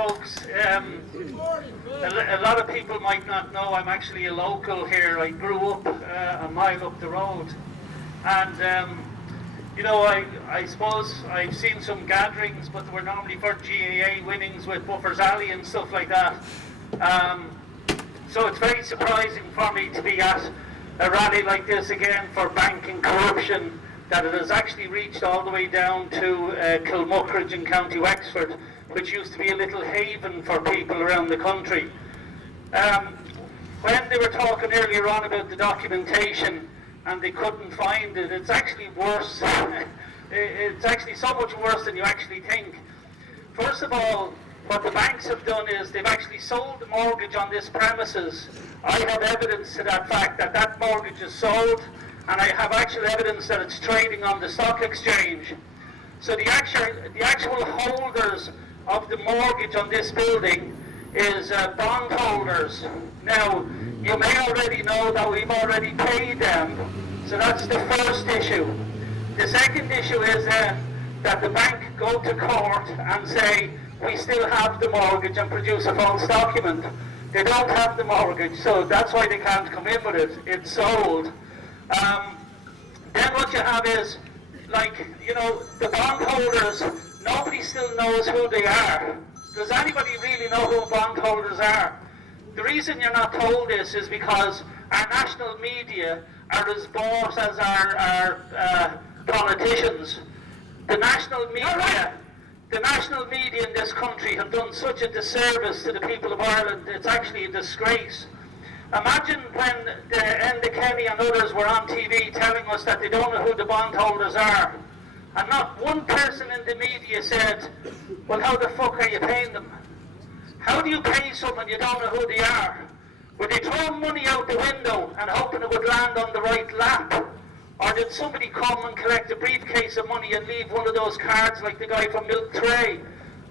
folks. A lot of people might not know I'm actually a local here. I grew up a mile up the road. And, you know, I suppose I've seen some gatherings, but they were normally for GAA winnings with Buffer's Alley and stuff like that. So it's very surprising for me to be at a rally like this again for banking corruption, that it has actually reached all the way down to Kilmuckridge in County Wexford, which used to be a little haven for people around the country. When they were talking earlier on about the documentation and they couldn't find it, it's actually worse. It's actually so much worse than you actually think. First of all, what the banks have done is they've actually sold the mortgage on this premises. I have evidence to that fact that that mortgage is sold, and I have actual evidence that it's trading on the stock exchange. So the actual holders of the mortgage on this building is bondholders. Now, you may already know that we've already paid them, so that's the first issue. The second issue is that the bank go to court and say, we still have the mortgage, and produce a false document. They don't have the mortgage, so that's why they can't come in with it. It's sold. Then what you have is, like, you know, the bondholders, nobody still knows who they are. Does anybody really know who bondholders are? The reason you're not told this is because our national media are as bought as our politicians. The national media in this country have done such a disservice to the people of Ireland, it's actually a disgrace. Imagine when Enda Kenny and others were on TV telling us that they don't know who the bondholders are. And not one person in the media said, well, how the fuck are you paying them? How do you pay someone you don't know who they are? Were they throwing money out the window and hoping it would land on the right lap? Or did somebody come and collect a briefcase of money and leave one of those cards like the guy from Milk Tray?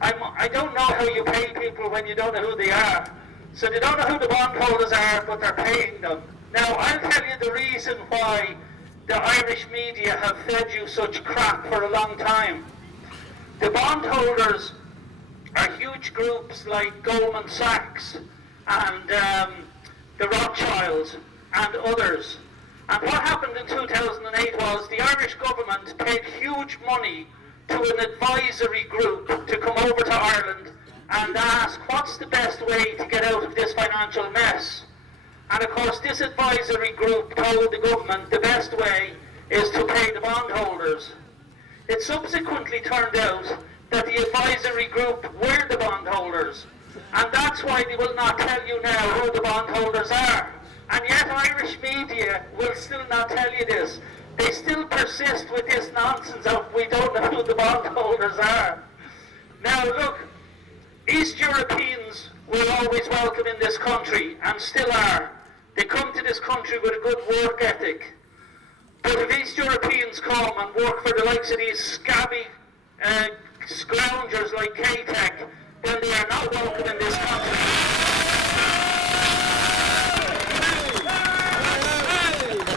I don't know how you pay people when you don't know who they are. So they don't know who the bondholders are, but they're paying them. Now, I'll tell you the reason why the Irish media have fed you such crap for a long time. The bondholders are huge groups like Goldman Sachs and the Rothschilds and others. And what happened in 2008 was the Irish government paid huge money to an advisory group to come over to Ireland and ask what's the best way to get out of this financial mess. And of course this advisory group told the government the best way is to pay the bondholders. It subsequently turned out that the advisory group were the bondholders, and that's why they will not tell you now who the bondholders are. And yet Irish media will still not tell you this. They still persist with this nonsense of we don't know who the bondholders are. Now look, East Europeans were always welcome in this country, and still are. They come to this country with a good work ethic. But if East Europeans come and work for the likes of these scabby scroungers like K-TECH, then they are not welcome in this country.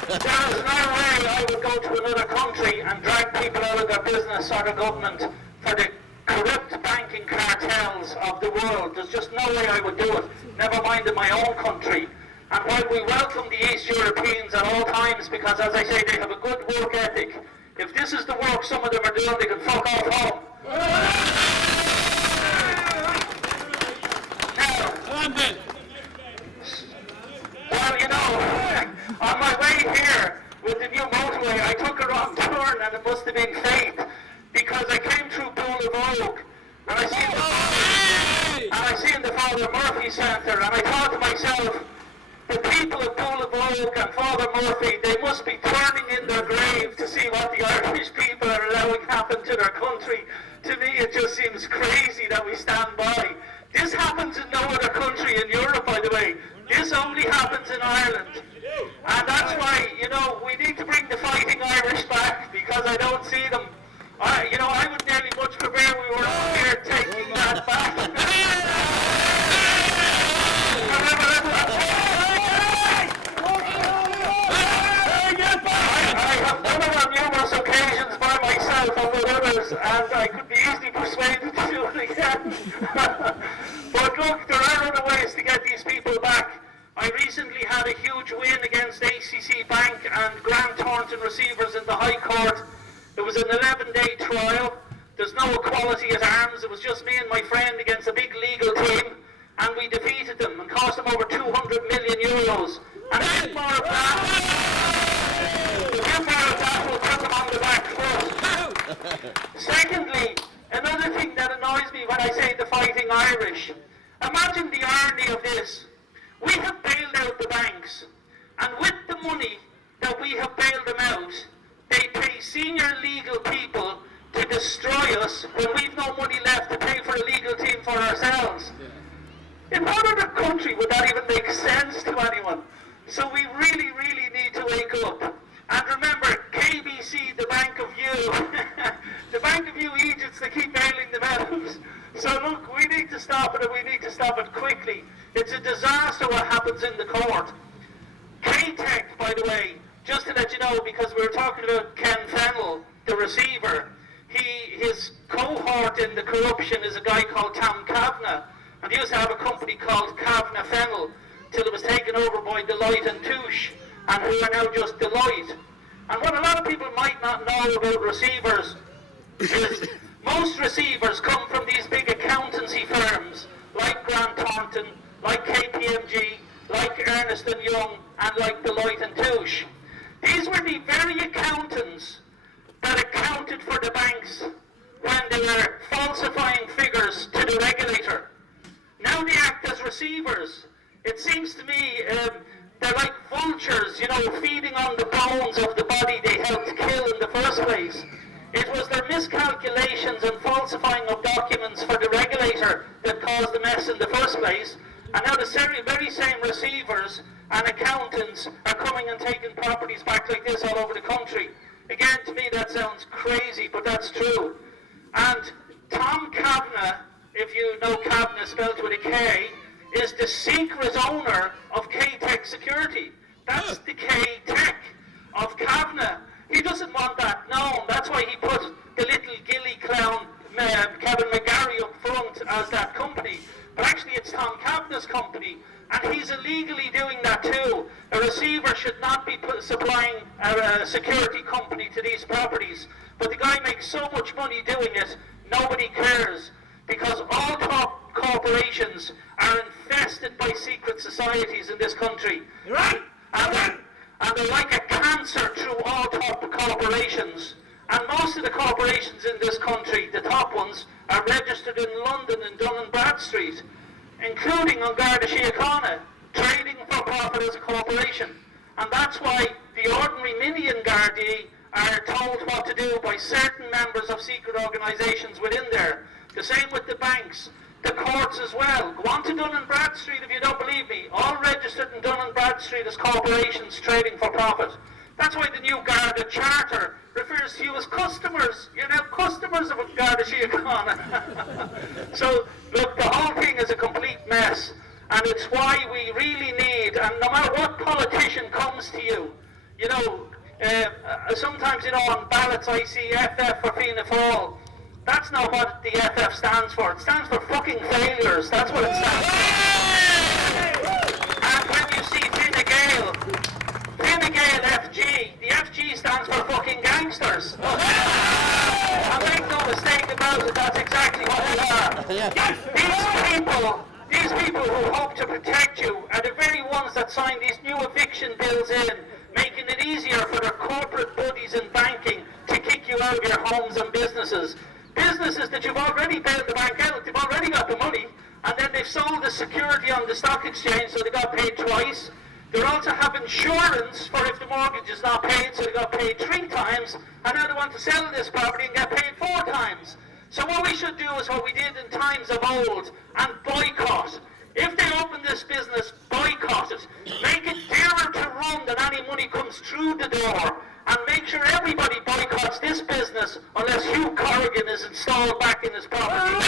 There is no way I would go to another country and drag people out of their business or the government for the corrupt banking cartels of the world. There's just no way I would do it, never mind in my own country. And while we welcome the East Europeans at all times, because as I say, they have a good work ethic, if this is the work some of them are doing, they can fuck off home. Well, you know, on my way here with the new motorway, I took a wrong turn, and it must have been fate, because I came through Pool of Oak, and I seen the Father Murphy Centre, and I thought to myself, the people of Pool of Oak and Father Murphy, they must be turning in their grave to see what the Irish people are allowing happen to their country. To me, it just seems crazy that we stand by. This happens in no other country in Europe, by the way. This only happens in Ireland. And that's why, you know, we need to bring the fighting Irish back, because I don't see them. I would nearly much prefer we were up here taking that back. I have done it on numerous occasions by myself and with others, and I could be easily persuaded to do it again. Norton receivers in the High Court. It was an 11-day trial. There's no equality at arms. It was just me and my friend against a big legal team, and we defeated them and cost them over 200 million euros. And a bit more of that will put them on the back foot. Secondly, another thing that annoys me when I say the Fighting Irish, imagine the irony of this. We have bailed out the banks, and with the money that we have bailed them out, they pay senior legal people to destroy us when we've no money left to pay for a legal team for ourselves. In what other country would that even make sense to anyone? So we really, really need to wake up. And remember, KBC, the Bank of You, the Bank of You Egypts, they keep bailing them out. So look, we need to stop it, and we need to stop it quickly. It's a disaster what happens in the court. K-TECH, by the way, just to let you know, because we were talking about Ken Fennell, the receiver, his cohort in the corruption is a guy called Tom Kavanagh, and he used to have a company called Kavanagh Fennell till it was taken over by Deloitte and Touche, and who are now just Deloitte. And what a lot of people might not know about receivers is most receivers come from these big accountancy firms like Grant Thornton, like KPMG, like Ernst & Young, and like Deloitte and Touche. These were the very accountants that accounted for the banks when they were falsifying figures to the regulator. Now they act as receivers. It seems to me they're like vultures, feeding on the bones of the body they helped kill in the first place. It was their miscalculations and falsifying of documents for the regulator that caused the mess in the first place. And now the very same receivers and accountants are coming and taking properties back like this all over the country. Again, to me that sounds crazy, but that's true. And Tom Kavanagh, if you know Kavanagh spelled with a K, is the secret owner of K-TECH Security. That's the K-TECH of Kavanagh. He doesn't want that known. That's why he put the little gilly clown Kevin McGarry up front as that company. But actually it's Tom Kavanagh's company, and he's illegally doing that too. A receiver should not be supplying a security company to these properties. But the guy makes so much money doing it, nobody cares. Because all top corporations are infested by secret societies in this country. Right. And they're like a cancer through all top corporations. And most of the corporations in this country, the top ones, are registered in London and Dun & Bradstreet, including on Garda Síochána, trading for profit as a corporation. And that's why the ordinary minion Gardaí are told what to do by certain members of secret organisations within there. The same with the banks, the courts as well. Go on to Dun & Bradstreet if you don't believe me. All registered in Dun & Bradstreet as corporations trading for profit. That's why the new Garda Charter refers to you as customers. You're now customers of Garda Síochána. So, look, the whole thing is a complete mess. And it's why we really need, and no matter what politician comes to you, sometimes, on ballots I see FF for Fianna Fáil. That's not what the FF stands for. It stands for fucking failures. That's what it stands for. And when you see Fine Gael FG, the FG stands for fucking gangsters. And make no mistake about it, that's exactly what they are. These people who hope to protect you are the very ones that sign these new eviction bills in, making it easier for their corporate buddies in banking to kick you out of your homes and businesses. Businesses that you've already bailed the bank out, they've already got the money, and then they've sold the security on the stock exchange, so they got paid twice. They also have insurance for if the mortgage is not paid, so they got paid 3 times, and now they want to sell this property and get paid 4 times. So what we should do is what we did in times of old, and boycott. If they open this business, boycott it. Make it dearer to run than any money comes through the door. And make sure everybody boycotts this business unless Hugh Corrigan is installed back in his property.